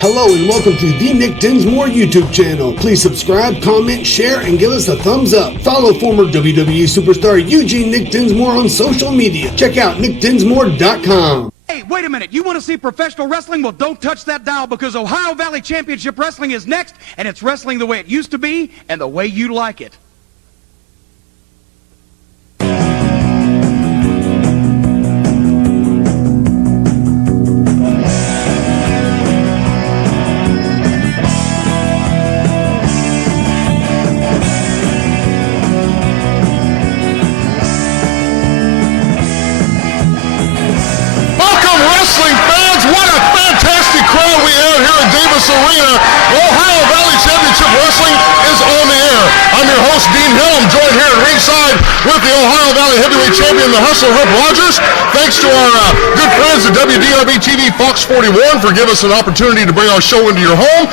Hello and welcome to the Nick Dinsmore YouTube channel. Please subscribe, comment, share, and give us a thumbs up. Follow former WWE superstar Eugene Nick Dinsmore on social media. Check out nickdinsmore.com. Hey, wait a minute. You want to see professional wrestling? Well, don't touch that dial because Ohio Valley Championship Wrestling is next, and it's wrestling the way it used to be and the way you like it. Arena, Ohio Valley Championship Wrestling is on the air. I'm your host, Dean Hill. I'm joined here at ringside with the Ohio Valley Heavyweight Champion, the Hustler, Herb Rogers. Thanks to our good friends at WDRB TV Fox 41 for giving us an opportunity to bring our show into your home.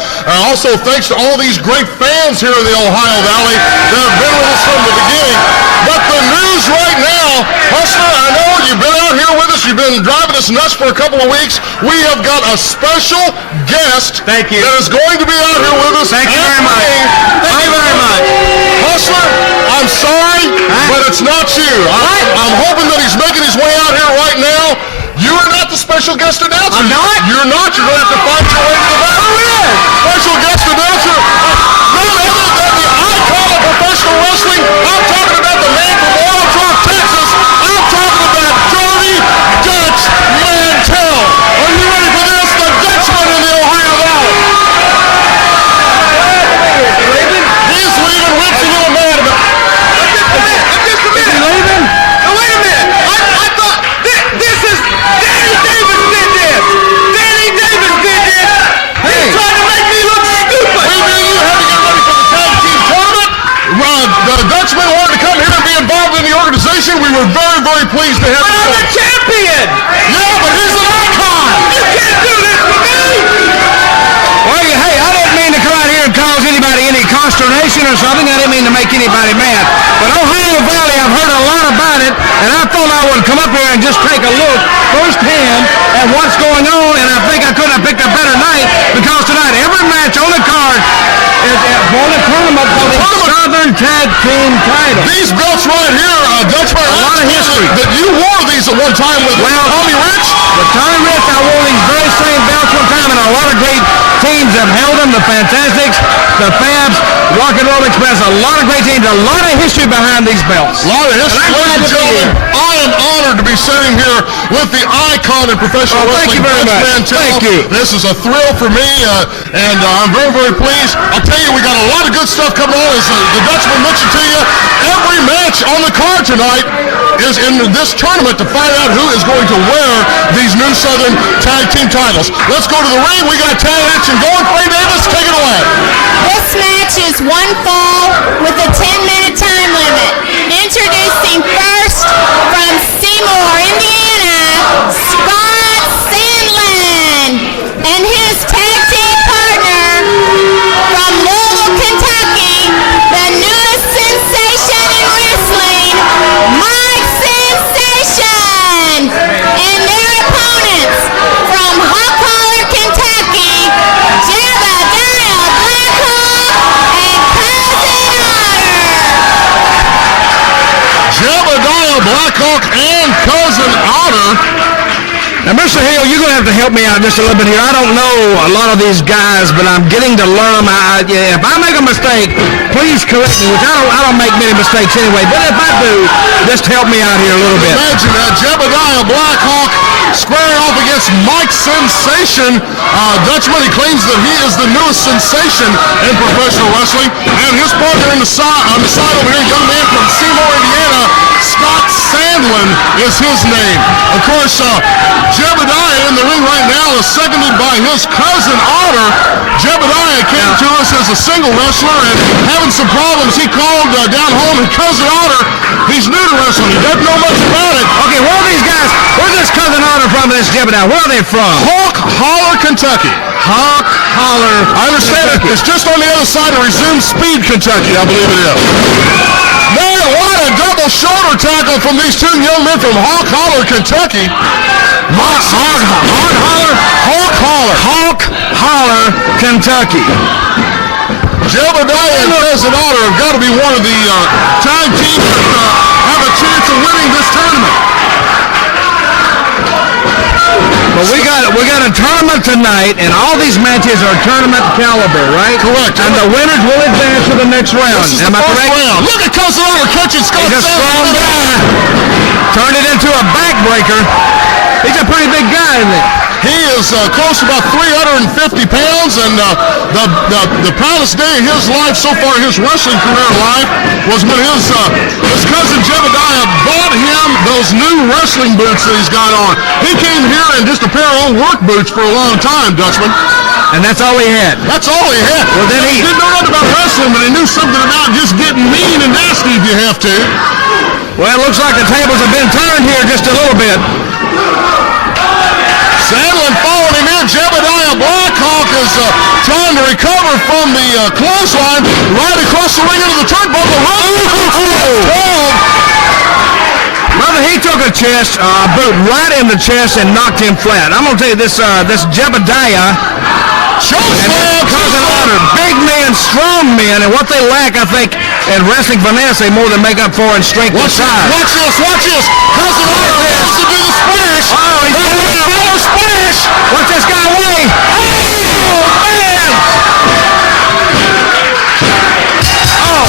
Also, thanks to all these great fans here in the Ohio Valley that have been with us from the beginning. But the news right now, Hustler, I know you've been out here with us. You've been driving us nuts for a couple of weeks. We have got a special guest that is going to be out here with us. Thank you very much. Thank you very much. Hustler, I'm sorry, but it's not you. I'm hoping that he's making his way out here right now. You are not the special guest announcer. I'm not? You're not. You're going to have to find your way to the back. Oh, yeah. Special guest announcer. None other than the icon of professional wrestling. I'm talking about the man from Otter, Texas. I'm talking about Dirty Dutch Mantell. Are you ready for this? The Dutchman in the Ohio Valley. He's leaving. What's a little mad about? Just a minute. Is he leaving? No, wait a minute. I thought this is Danny Davis did this. Danny Davis did this. Hey. He's trying to make me look stupid. We knew you had to get ready for the tag team tournament. The Dutchman wanted to come here and be involved in the organization. We were very, very pleased to have But I'm you. the champion. Yeah, but he's an icon. You can't do this to me. Well, hey, I didn't mean to come out here and cause anybody any consternation or something. I didn't mean to make anybody mad. But Ohio Valley, I've heard a lot about it, and I thought I would come up here and just take a look firsthand at what's going on, and I think I couldn't have picked a better night because tonight every match on the card is for the tournament for the Southern Tag Team title. These belts right here, Dutchman, A lot of history. That you wore these at one time with Tommy Rich. With Tommy Rich, I wore these very same belts one time, and a lot of great teams have held them. The Fantastics, the Fabs, Rock and Roll Express, a lot of great teams, a lot of history behind these belts. A lot of history. Ladies and gentlemen, I am honored to be sitting here with the icon in professional wrestling. Thank you very much. Mantell. Thank you. This is a thrill for me, and I'm very, very pleased. I'll tell you, we got a lot of good stuff coming on. As the Dutchman mentioned to you, every match on the card tonight is in this tournament to find out who is going to wear these new Southern Tag Team titles. Let's go to the ring. We got tag action going. Faye Davis, take it away. This match is one fall with a 10-minute time limit. Introducing first from Seymour, Indiana, Scott Sandlin, and his tag team partner from Louisville, Kentucky, the newest sensation in wrestling, Mike Sensation, and their opponents from Hawk Holler, Kentucky, Jebediah, Blackhawk, and Kousin, Otter. Jebediah, Blackhawk, and Kousin, Otter. Now, Mr. Hill, you're going to have to help me out just a little bit here. I don't know a lot of these guys, but I'm getting to learn them. If I make a mistake, please correct me, which I don't make many mistakes anyway. But if I do, just help me out here a little bit. Imagine that. Jebediah, Blackhawk squaring off against Mike Sensation. Dutchman, he claims that he is the newest sensation in professional wrestling. And his partner on the side over here, young man from Seymour, Indiana, Scott Sandlin is his name. Of course, Jebediah in the ring right now is seconded by his cousin Otter. Jebediah came to us as a single wrestler and having some problems. He called down home, and cousin Otter, he's new to wrestling. He doesn't know much about it. Okay, where are these guys? Where's this cousin Otter from, this Jebediah? Where are they from? Hawk Holler, Kentucky. Hawk Holler. I understand it. It's just on the other side of Resume Speed, Kentucky, I believe it is. Man, what a double shoulder tackle from these two young men from Hawk Holler, Kentucky. Hawk Holler. Holler, Kentucky. Jebediah and Kousin Otter have got to be one of the tag teams that have a chance of winning this tournament. But we got a tournament tonight, and all these matches are tournament caliber, right? Correct. And the winners will advance to the next round. This is Am the I first correct? round. Look at Kousin Otter catching Scott He's a strong Sandlin. guy. Turned it into a backbreaker. He's a pretty big guy in there. He is close to about 350 pounds, and the proudest day of his life so far, his wrestling career life, was when his cousin Jebediah bought him those new wrestling boots that he's got on. He came here in just a pair of old work boots for a long time, Dutchman. And that's all he had. That's all he had. Well, then he didn't know nothing about wrestling, but he knew something about just getting mean and nasty if you have to. Well, it looks like the tables have been turned here just a little bit. Sandlin following him in. Jebediah Blackhawk is trying to recover from the clothesline right across the ring into the turnbuckle. Brother, he took a boot right in the chest and knocked him flat. I'm going to tell you, this Jebediah and Kousin Otter, big men, strong men, and what they lack, I think, in wrestling finesse, they more than make up for in strength and size. Watch this. Kousin Otter wants to do the splash. Oh, he's doing a power splash. Watch this guy away. Oh, man. Oh.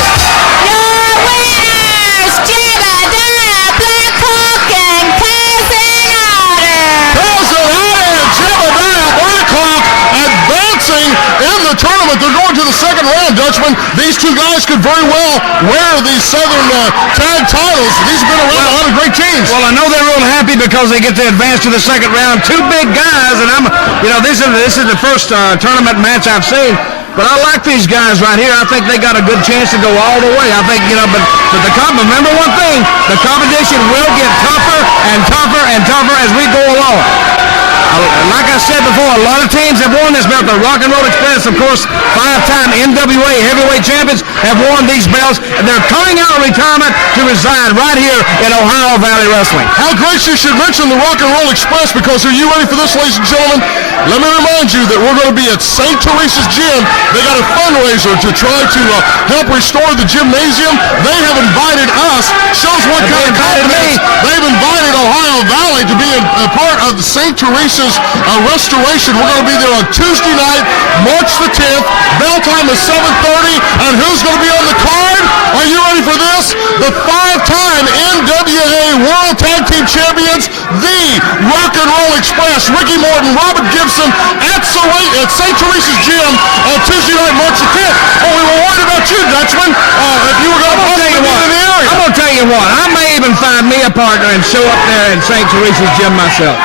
Your winners, Jebediah Blackhawk and Kousin Otter. Kousin Otter and Jebediah Blackhawk advancing in the tournament. They're going to the second round, Dutchman. These two guys could very well wear these Southern tag titles. These have been around a lot of great teams. Well, I know they're real happy because they get to advance to the second round. Two big guys, and this is the first tournament match I've seen. But I like these guys right here. I think they got a good chance to go all the way. I think, but remember one thing, the competition will get tougher and tougher and tougher as we go along. Like I said before, a lot of teams have won this belt. The Rock and Roll Express, of course, 5-time NWA heavyweight champions, have won these belts, and they're coming out of retirement to reside right here in Ohio Valley Wrestling. How great you should mention the Rock and Roll Express, because are you ready for this, ladies and gentlemen? Let me remind you that we're going to be at St. Teresa's Gym. They got a fundraiser to try to help restore the gymnasium. They have invited us. Shows what kind of confidence. They've invited Ohio Valley to be a part of the St. Teresa's restoration. We're going to be there on Tuesday night, March the 10th. Bell time is 7:30. And who's going to be on the card? Are you ready for this? The 5-time NWA World Tag Team Champions, the Rock and Roll Express, Ricky Morton, Robert Gibson, at St. Teresa's Gym on Tuesday night, March the 10th. Oh, we were worried about you, Dutchman. If you were going to possibly be in the area. I'm going to tell you what. I may even find me a partner and show up there in St. Teresa's Gym myself.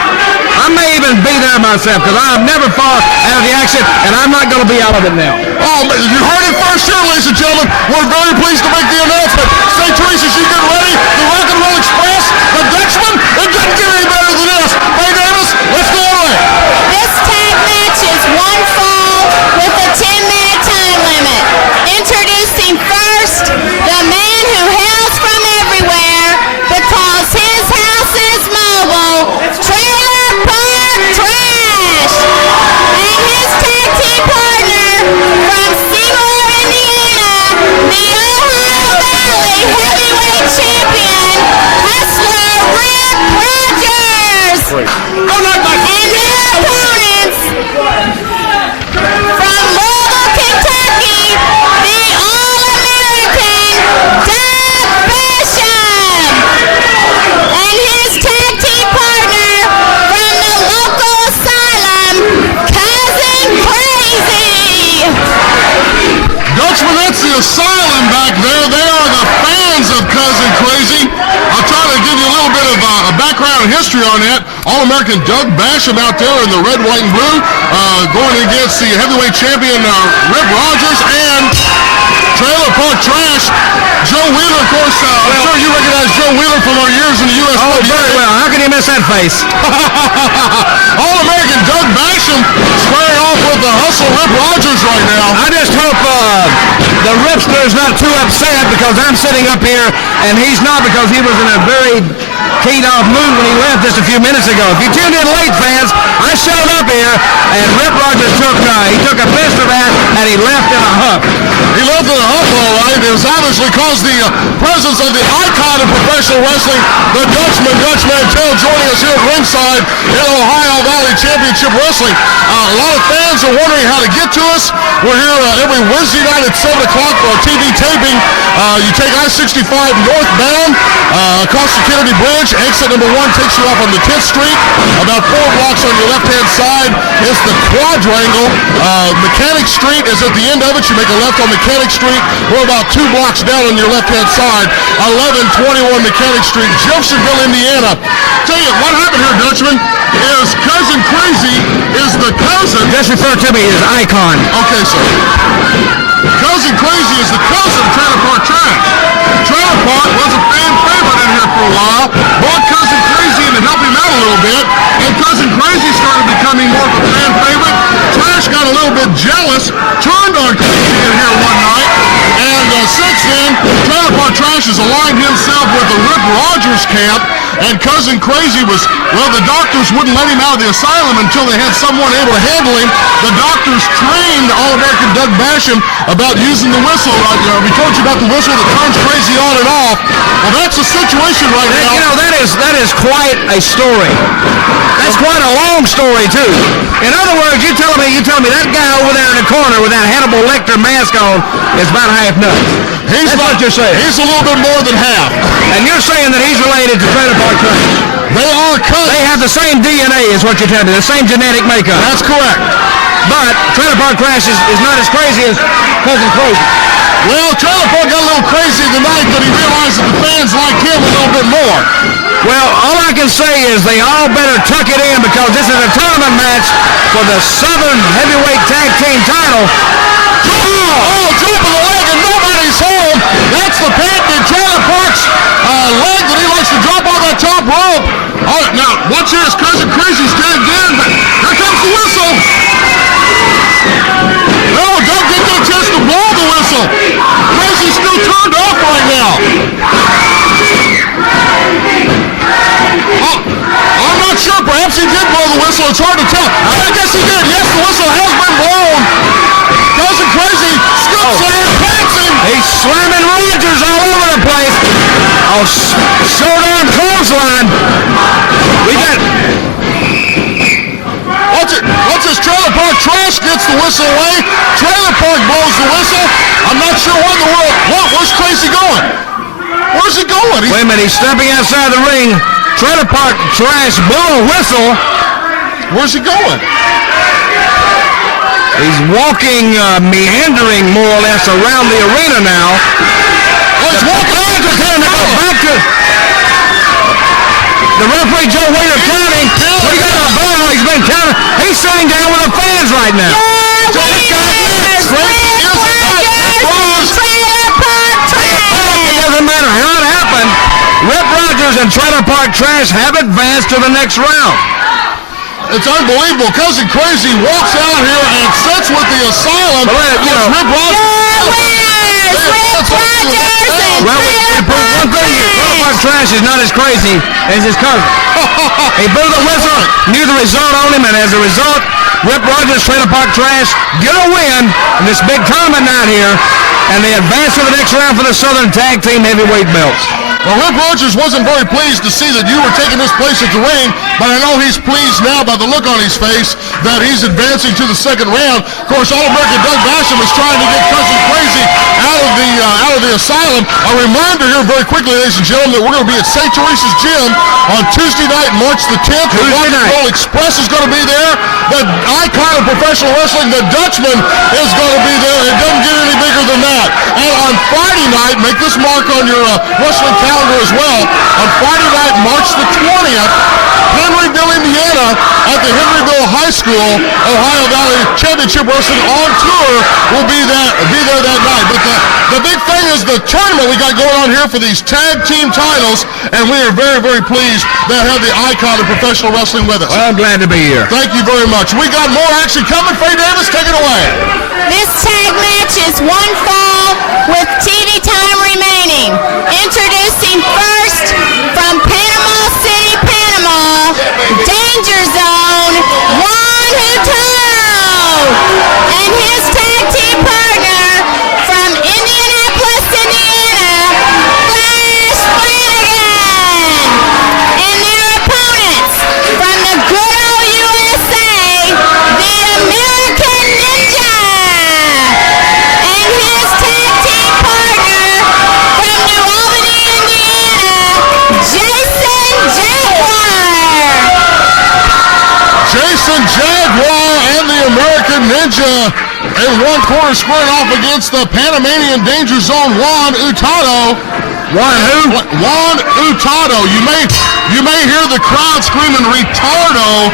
I may even be there myself because I'm never far out of the action, and I'm not going to be out of it now. Oh, you heard it first here, ladies and gentlemen. We're very pleased to make the announcement. St. Teresa's, you get ready. The Rock and Roll Express, the Dutchman. It doesn't get any better than this. Hey, Davis, let's go away. This tag match is one fall with a 10-minute time limit. Introducing first, the man who hails from everywhere because his house is mobile, Trailer Park Trash. And his tag team partner from Seymour, Indiana, the Ohio Valley heavyweight champion, Hustler Rick Rogers. And their opponents from Louisville, Kentucky, the All-American Doug Basham. And his tag team partner from the local asylum, Kousin Krazy. Dutchman, that's the asylum back there. They are the fans of Kousin Krazy. I'll try to give you a little bit of background history on that. All-American Doug Basham out there in the red, white, and blue, going against the heavyweight champion Rick Rogers and Trailer Park Trash. Joe Wheeler, of course, I'm sure you recognize Joe Wheeler from our years in the U.S. Oh, very well. How can you miss that face? All-American Doug Basham squaring off with the Hustle Rip Rogers right now. I just hope the Ripster's not too upset because I'm sitting up here and he's not, because he was in a very keyed off mood when he left just a few minutes ago. If you tuned in late, fans, I I showed up here, and Rip Rogers took a fist of that, and he left in a huff. He left in a huff, all right. It was obviously caused the presence of the icon of professional wrestling, the Dutchman, Dutch Mantell, joining us here at ringside in Ohio Valley Championship Wrestling. A lot of fans are wondering how to get to us. We're here every Wednesday night at 7 o'clock for our TV taping. You take I-65 northbound across the Kennedy Bridge. Exit number 1 takes you off on the 10th Street. About 4 blocks on your left-hand side is the Quadrangle. Mechanic Street is at the end of it. You make a left on Mechanic Street. We're about 2 blocks down on your left-hand side. 1121 Mechanic Street, Jeffersonville, Indiana. Tell you, what happened here, Dutchman, is Cousin Krazy is the cousin. Just refer to me as Icon. Okay, sir. Cousin Krazy is the cousin of Trailer Park Trash. Trailer Park was a fan favorite in here for a while. Brought Cousin Krazy in to help him out a little bit. And Cousin Krazy started becoming more of a fan favorite. Trash got a little bit jealous, turned on Krazy in here one night. And since then, Trailer Park Trash has aligned himself with the Rip Rogers camp. And Cousin Krazy was, well, the doctors wouldn't let him out of the asylum until they had someone able to handle him. The doctors trained All-American Doug Basham about using the whistle. We told you about the whistle that turns Krazy on and off. Well, that's the situation right now. You know, that is quite a story. That's quite a long story, too. In other words, you tell me that guy over there in the corner with that Hannibal Lecter mask on is about half nuts. That's what you're saying. He's a little bit more than half. And you're saying that he's related to Trailer Park Trash. They are cousins. They have the same DNA is what you're telling me, the same genetic makeup. That's correct. But Trailer Park Trash is not as crazy as Cousin Krazy. Well, Trailer Park got a little crazy tonight, but he realized that the fans like him a little bit more. Well, all I can say is they all better tuck it in because this is a tournament match for the Southern Heavyweight Tag Team title. Oh, drop of the leg and nobody's home. That's the Pantheon Trailer Park's leg that he likes to drop on that top rope. Oh, now, watch this. Cousin Krazy's tagged in, but here comes the whistle. No, Doug didn't get a chance to blow the whistle. Krazy's still turned off right now. Oh, I'm not sure. Perhaps he did blow the whistle. It's hard to tell. I guess he did. Yes, the whistle has been blown. Cousin Krazy scoops in, pats him. He's slamming Rogers all over the place. Oh, short arm clothesline. We got. Once this Trailer Park Trash gets the whistle away, Trailer Park blows the whistle. I'm not sure what in the world. Where's Krazy going? Where's he going? Wait a minute, he's stepping outside the ring. Trailer Park Trash blew a whistle. Where's he going? He's walking, meandering more or less around the arena now. Oh, he's walking on to back to the referee, Joe Waiter, counting. We got a bell. He's been counting. He's sitting down with the fans right now. It doesn't matter how it happened. Rip Rogers and Trailer Park Trash have advanced to the next round. It's unbelievable. Cousin Krazy walks out here and sits with the asylum. Rip Rogers. Well, one thing, Trailer Park Trash is not as crazy as his cousin. He blew the whistle, knew the result on him, and as a result, Rip Rogers, Trailer Park Trash get a win in this big tournament night here, and they advance to the next round for the Southern Tag Team Heavyweight belts. Well, Rip Rogers wasn't very pleased to see that you were taking this place at the ring, but I know he's pleased now by the look on his face that he's advancing to the second round. Of course, All-American Doug Basham is trying to get Cousin Krazy out of the asylum. A reminder here very quickly, ladies and gentlemen, that we're going to be at St. Teresa's Gym on Tuesday night, March the 10th. The Rock and Roll Express is going to be there. The icon of professional wrestling, the Dutchman, is going to be there. It doesn't get any bigger than that. And on Friday night, make this mark on your wrestling calendar as well. On Friday night, March the 20th, Henryville, Indiana, at the Henryville High School, Ohio Valley Championship Wrestling on tour will be there that night. But the big thing is the tournament we got going on here for these tag team titles, and we are very, very pleased to have the icon of professional wrestling with us. Well, I'm glad to be here. Thank you very much. We got more action coming. Faye Davis, take it away. This tag match is one fall with TV time remaining. Introducing first from Panama City, Panama, Danger Zone, in one corner squaring off against the Panamanian Danger Zone, Juan Hurtado. Juan who? Juan Hurtado. You may hear the crowd screaming retardo.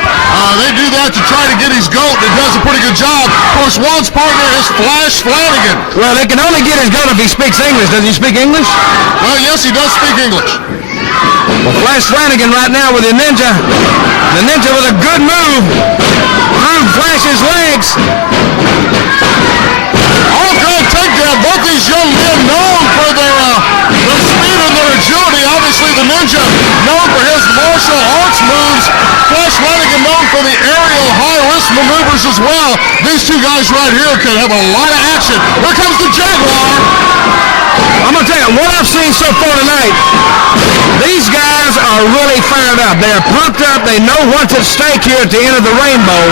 They do that to try to get his goat. It does a pretty good job. Of course, Juan's partner is Flash Flanagan. Well, they can only get his goat if he speaks English. Does he speak English? Well, yes, he does speak English. Well, Flash Flanagan right now with the Ninja. The Ninja with a good move. Through Flash's legs. All good takedown. Both these young men known for their speed and their agility. Obviously, the Ninja known for his martial arts moves. Flash Flanagan known for the aerial high-risk maneuvers as well. These two guys right here could have a lot of action. Here comes the Jaguar. I'm going to tell you, what I've seen so far tonight, these guys are really fired up. They're pumped up. They know what's at stake here at the end of the rainbow.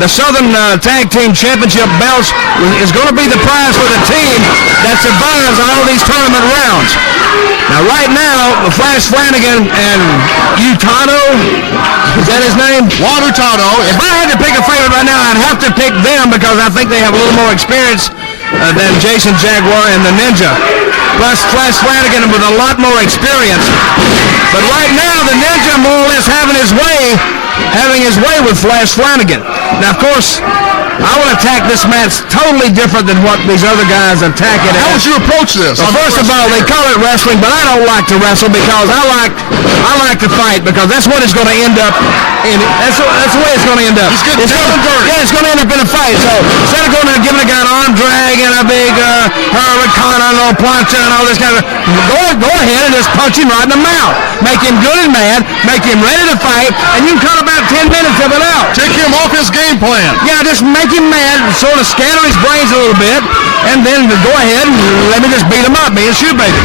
The Southern Tag Team Championship belts is going to be the prize for the team that survives all these tournament rounds. Now, right now, Flash Flanagan and Hurtado, is that his name? Juan Hurtado. If I had to pick a favorite right now, I'd have to pick them because I think they have a little more experience than Jason Jaguar and the Ninja. Plus Flash Flanagan with a lot more experience. But right now, the Ninja more or less having his way with Flash Flanagan. Now, of course, I will attack this match totally different than what these other guys attack it. How would you approach this? Well, first of all, they call it wrestling, but I don't like to wrestle because I like to fight because that's what it's going to end up in. That's the way it's going to end up. It's getting down and dirty. Yeah, it's going to end up in a fight. So instead of going and giving a guy an arm drag and a big hurricane and a plancha and all this kind of, go ahead and just punch him right in the mouth. Make him good and mad. Make him ready to fight, and you can cut about 10 minutes of it out. Take him off his game plan. Yeah, just make him mad, sort of scatter his brains a little bit, and then go ahead and let me just beat him up, be a shoe baby.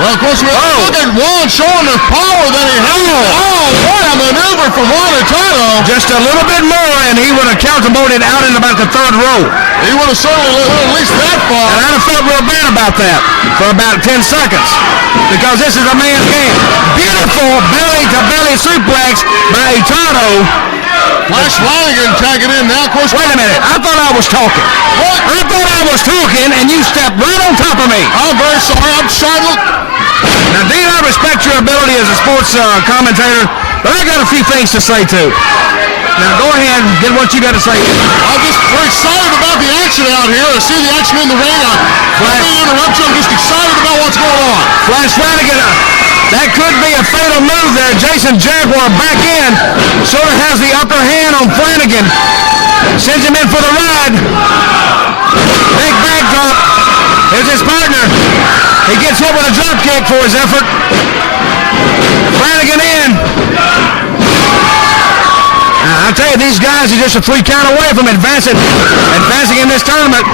Well, of course, look at Juan showing the power that he has. Oh, what a maneuver from Juan Hurtado. Just a little bit more, and he would have counterbolted out in about the third row. He would have certainly at least that far. And I'd have felt real bad about that for about 10 seconds because this is a man's game. Beautiful belly-to-belly suplex by Hurtado. Flash Flanagan tagging in now. Of course, wait a minute. I thought I was talking. What? I thought I was talking, and you stepped right on top of me. I'm very sorry. I'm trying to... Now, Dean, I respect your ability as a sports commentator, but I got a few things to say, too. Now, go ahead and get what you got to say. We're excited about the action out here. I see the action in the ring. Let me interrupt you. I'm just excited about what's going on. Flash Flanagan, that could be a fatal move there. Jason Jaguar back in. Sort of has the upper hand on Flanagan. Sends him in for the ride. Big backdrop. Here's his partner. He gets hit with a drop kick for his effort. Flanagan in. Now, I'll tell you, these guys are just a 3 count away from advancing in this tournament.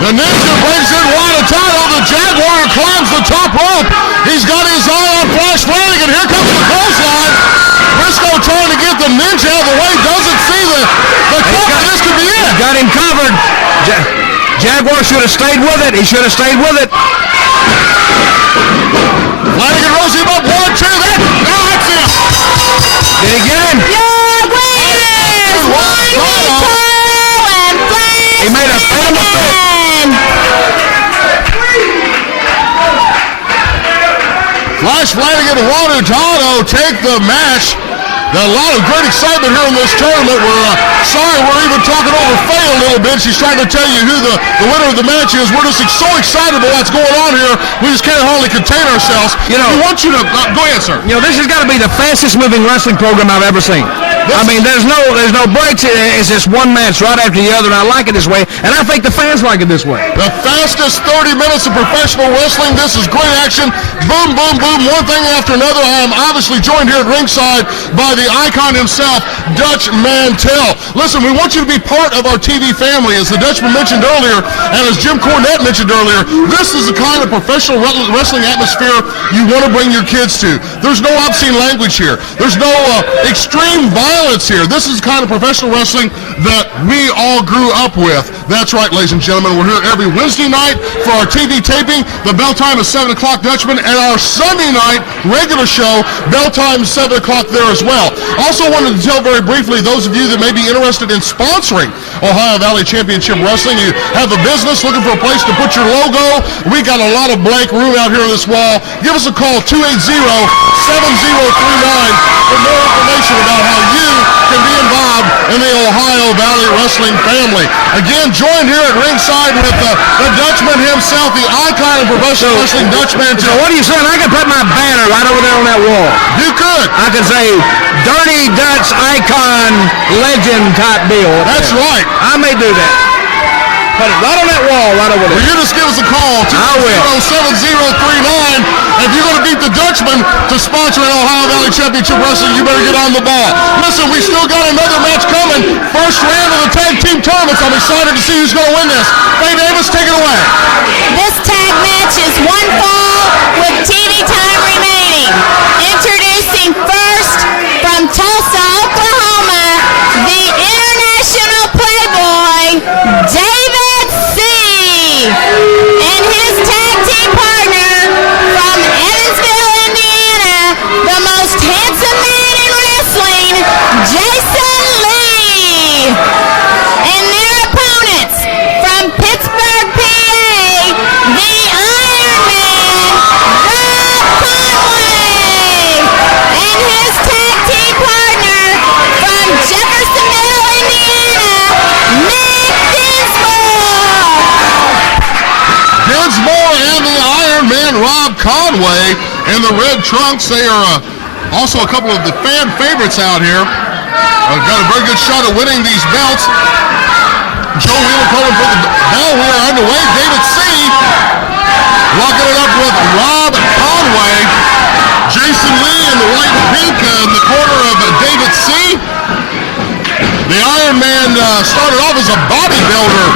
The Ninja brings in Juan Hurtado. The Jaguar climbs the top rope. He's got his eye on Flash Flanagan. Here comes the clothesline. Briscoe trying to get the Ninja out of the way. Doesn't see the cover. This could be it. Got him covered. Jaguar should have stayed with it. He should have stayed with it. Flanagan rose him up. 1, 2. That's it. Did he get him? Your winners, Juan Hurtado and Flash He made a fatal mistake. Flash Flanagan and Juan Hurtado take the match. A lot of great excitement here in this tournament. We're sorry we're even talking over Faye a little bit. She's trying to tell you who the winner of the match is. We're just so excited about what's going on here. We just can't hardly contain ourselves. You know, we want you to go ahead, sir. You know, this has got to be the fastest moving wrestling program I've ever seen. I mean, there's no breaks. It's just one match right after the other, and I like it this way, and I think the fans like it this way. The fastest 30 minutes of professional wrestling. This is great action. Boom, boom, boom, one thing after another. I am obviously joined here at ringside by the icon himself, Dutch Mantell. Listen, we want you to be part of our TV family. As the Dutchman mentioned earlier, and as Jim Cornette mentioned earlier, this is the kind of professional wrestling atmosphere you want to bring your kids to. There's no obscene language here. There's no extreme violence violence here. This is the kind of professional wrestling that we all grew up with. That's right, ladies and gentlemen. We're here every Wednesday night for our TV taping. The bell time is 7 o'clock, Dutchman, and our Sunday night regular show, bell time 7 o'clock there as well. Also wanted to tell very briefly, those of you that may be interested in sponsoring Ohio Valley Championship Wrestling, you have a business looking for a place to put your logo, we got a lot of blank room out here on this wall. Give us a call, 280-7039, for more information about how you can be involved in the Ohio Valley Wrestling family. Again, joined here at ringside with the Dutchman himself, the icon of professional wrestling, Dutchman. So what are you saying? I can put my banner right over there on that wall. You could. I can say, Dirty Dutch icon legend type deal. That's right. I may do that. Put it right on that wall, right over there. Well, you just give us a call, 280-7039. If you're going to beat the Dutchman to sponsor an Ohio Valley Championship Wrestling, you better get on the ball. Listen, we still got another match coming. First round of the tag team tournaments. I'm excited to see who's going to win this. Faye Davis, take it away. This tag match is one fall with TV time remaining. Introducing first from Tulsa, Oklahoma, the international playboy, David C. And his tag team partner from Evansville, Indiana, the most handsome man in wrestling, Jason Lee. And their opponents from Pittsburgh, PA, the Iron Man, Rob Conway. And his tag team partner from Jeffersonville, Indiana, Nick Dinsmore. Dinsmore and the Iron Man, Rob Conway, in the red trunks. They are also a couple of the fan favorites out here. Got a very good shot at winning these belts. Joe Wheeler calling for the bell here underway. David C. locking it up with Rob Conway. Jason Lee in the white and pink in the corner of David C. The Iron Man started off as a bodybuilder,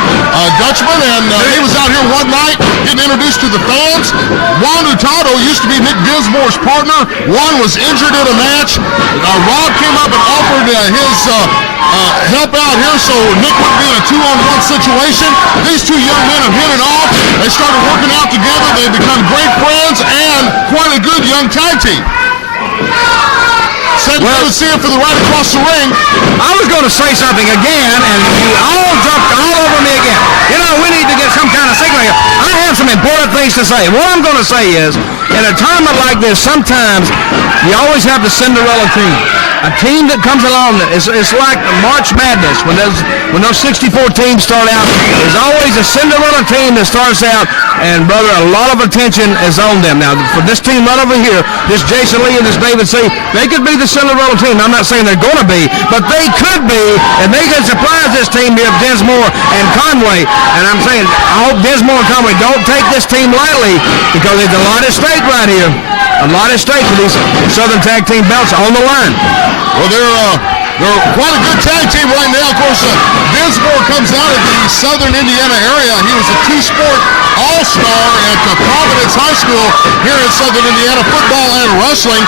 Dutchman, and he was out here one night getting introduced to the fans. Juan Hurtado used to be Nick Dinsmore's partner. Juan was injured in a match. Rob came up and offered his help out here so Nick wouldn't be in a 2-on-1 situation. These two young men have hit it off. They started working out together. They've become great friends and quite a good young tag team. Well, see it for the right across the ring. I was going to say something again, and you all jumped all over me again. You know, we need to get some kind of signal here. I have some important things to say. What I'm going to say is, in a tournament like this, sometimes you always have the Cinderella team. A team that comes along, it's like March Madness. When those 64 teams start out, there's always a Cinderella team that starts out, and brother, a lot of attention is on them. Now, for this team right over here, this Jason Lee and this David C., they could be the Cinderella team. I'm not saying they're going to be, but they could be, and they could surprise this team here of Dinsmore and Conway. And I'm saying, I hope Dinsmore and Conway don't take this team lightly, because there's a lot at stake right here. A lot at stake for these Southern Tag Team belts on the line. Well, they're quite a good tag team right now. Of course, Dinsmore comes out of the Southern Indiana area. He was a two-sport all-star at Providence High School here in Southern Indiana, football and wrestling.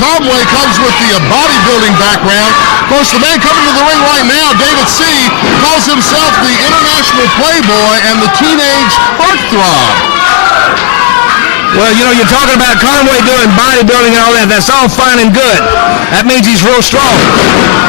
Conway comes with the bodybuilding background. Of course, the man coming to the ring right now, David C., calls himself the international playboy and the teenage heartthrob. Well, you know, you're talking about Conway doing bodybuilding and all that. That's all fine and good. That means he's real strong.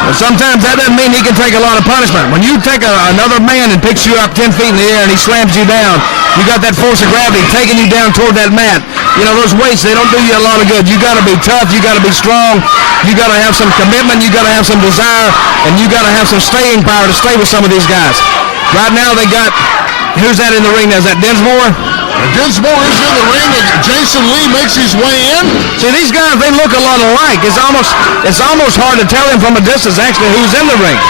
But sometimes that doesn't mean he can take a lot of punishment. When you take another man and picks you up 10 feet in the air and he slams you down, you got that force of gravity taking you down toward that mat. You know, those weights, they don't do you a lot of good. You got to be tough. You got to be strong. You got to have some commitment. You got to have some desire. And you got to have some staying power to stay with some of these guys. Right now they got, who's that in the ring now? Is that Dinsmore? Dinsmore is in the ring, and Jason Lee makes his way in. See, these guys, they look a lot alike. It's almost hard to tell them from a distance actually who's in the ring.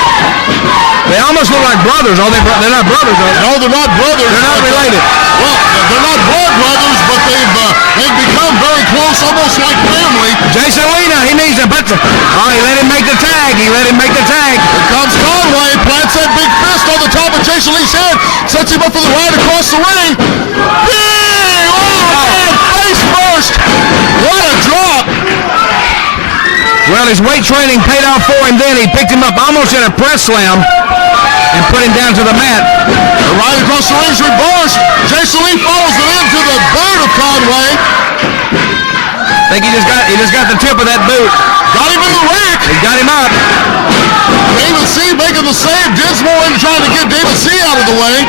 They almost look like brothers. They're not brothers, are they? No, they're not brothers. They're not related. Well, they're not blood brothers, but they've become very close, almost like family. Jason Lee now, he needs to put he let him make the tag. Here comes Conway, plants that big fist on the top of Jason Lee's head, sets him up for the ride across the ring. Man, face first. What a drop. Well, his weight training paid off for him then. He picked him up almost in a press slam and put him down to the mat. Right across the ring's reversed. Jason Lee follows it into the boot of Conway. I think he just got the tip of that boot. Got him in the rack. He got him up. David C. making the save. Dinsmore in trying to get David C. out of the way.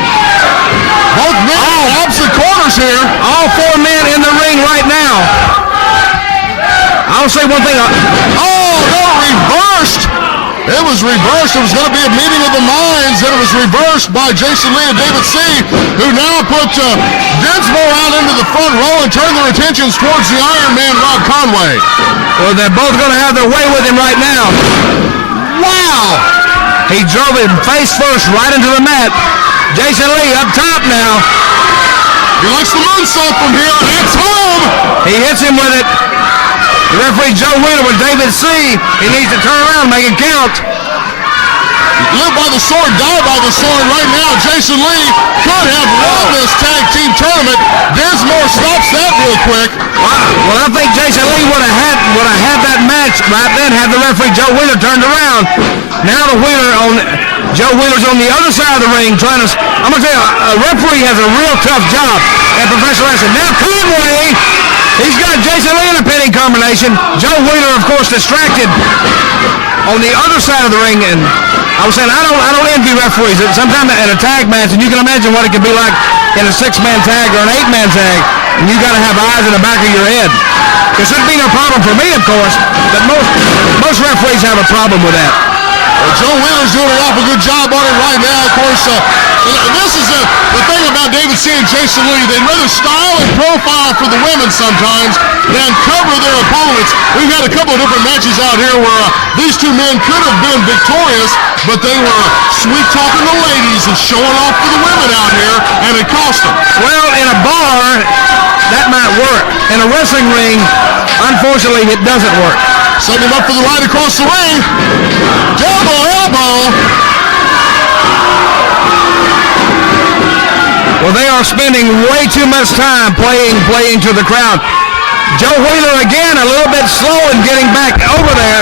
Both men in opposite corners here. All four men in the ring right now. I'll say one thing. Oh, no, reversed. It was reversed. It was going to be a meeting of the minds, and it was reversed by Jason Lee and David C., who now put Dinsmore out into the front row and turned their attentions towards the Iron Man, Rob Conway. Well, they're both going to have their way with him right now. Wow! He drove him face first right into the mat. Jason Lee up top now. He likes the moonsault from here. It's home! He hits him with it. The referee Joe Wheeler with David C. He needs to turn around, make it count. Live by the sword, die by the sword. Right now, Jason Lee could have won this tag team tournament. Dinsmore stops that real quick. Well, I think Jason Lee would have had that match right then had the referee Joe Wheeler turned around. Now Joe Wheeler's on the other side of the ring trying to. I'm gonna tell you, a referee has a real tough job at professional wrestling. Now Conway. He's got Jason Lee in a pinning combination. Joe Wheeler, of course, distracted on the other side of the ring. And I was saying, I don't envy referees. Sometimes in a tag match, and you can imagine what it can be like in a 6-man tag or an 8-man tag, and you got to have eyes in the back of your head. There shouldn't be no problem for me, of course, but most referees have a problem with that. Well, Joe Wheeler's doing an awful good job on it right now. Of course, this is the thing about David C. and Jason Lee. They'd rather style and profile for the women sometimes than cover their opponents. We've had a couple of different matches out here where these two men could have been victorious, but they were sweet-talking the ladies and showing off for the women out here, and it cost them. Well, in a bar, that might work. In a wrestling ring, unfortunately, it doesn't work. Setting him up for the right across the ring. Double elbow. Well, they are spending way too much time playing to the crowd. Joe Wheeler again a little bit slow in getting back over there.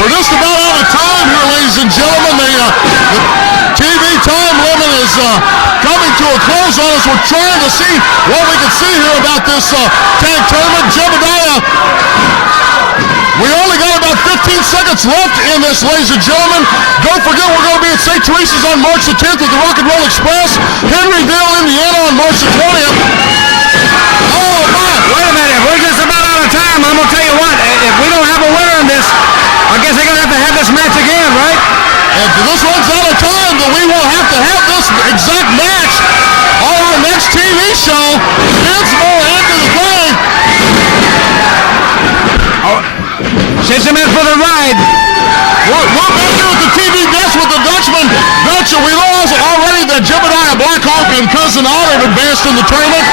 We're just about out of time here, ladies and gentlemen. The TV time limit is coming to a close on us. We're trying to see what we can see here about this tag tournament. Jebediah. We only got about 15 seconds left in this, ladies and gentlemen. Don't forget, we're going to be at St. Teresa's on March the 10th with the Rock and Roll Express. Henryville, Indiana on March the 20th. Oh, my. Wait a minute. We're just about out of time. I'm going to tell you what. If we don't have a winner in this, I guess they're going to have this match again, right? If this runs out of time, then we will have to have this exact match on our next TV show. Dinsmore into the play. Sends him in for the ride. We're back here at the TV desk with the Dutchman. We lost already that Jebediah, Blackhawk, and Kousin Otter have advanced in the tournament.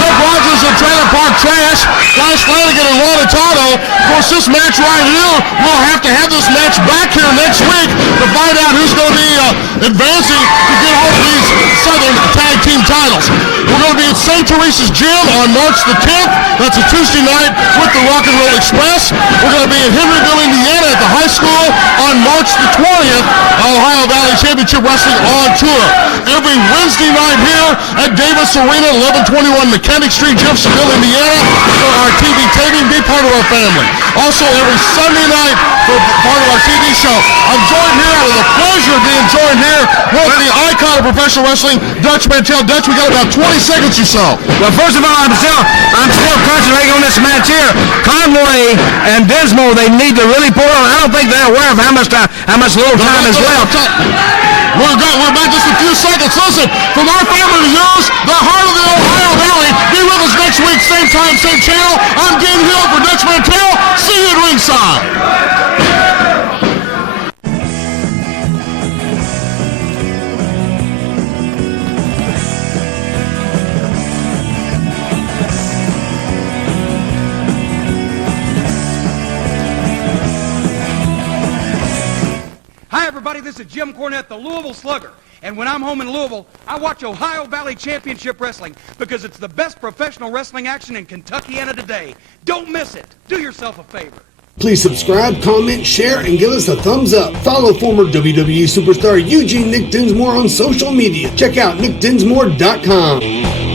Rick Rogers and Trailer Park Trash, Flash Flanagan and Ron Atano. Of course, this match right here, we'll have to have this match back here next week to find out who's going to be advancing to get hold of these Southern Tag Team titles. We're going to be at St. Teresa's Gym on March the 10th. That's a Tuesday night with the Rock and Roll Express. We're going to be in Henryville, Indiana at the high school on March the 20th. Ohio Valley Championship Wrestling on tour. Every Wednesday night here at Davis Arena, 1121 Mechanic Street, Jeffersonville, Indiana, for our TV taping. Be part of our family. Also, every Sunday night for part of our TV show. I'm joined here with the pleasure of being joined here with the icon of professional wrestling, Dutch Mantell. Dutch, we got about 20 seconds or so. Well, first of all, I'm still concentrating on this match here. Conway and Dinsmore, they need to really pull on. I don't think they're aware of how much little time is left. We're back just a few seconds. Listen, from our family to yours, the heart of the Ohio Valley. Be with us next week, same time, same channel. I'm Dean Hill for Dutch Mantell. See you at ringside. Hi, everybody. This is Jim Cornette, the Louisville Slugger. And when I'm home in Louisville, I watch Ohio Valley Championship Wrestling because it's the best professional wrestling action in Kentuckiana today. Don't miss it. Do yourself a favor. Please subscribe, comment, share, and give us a thumbs up. Follow former WWE superstar Eugene Nick Dinsmore on social media. Check out nickdinsmore.com.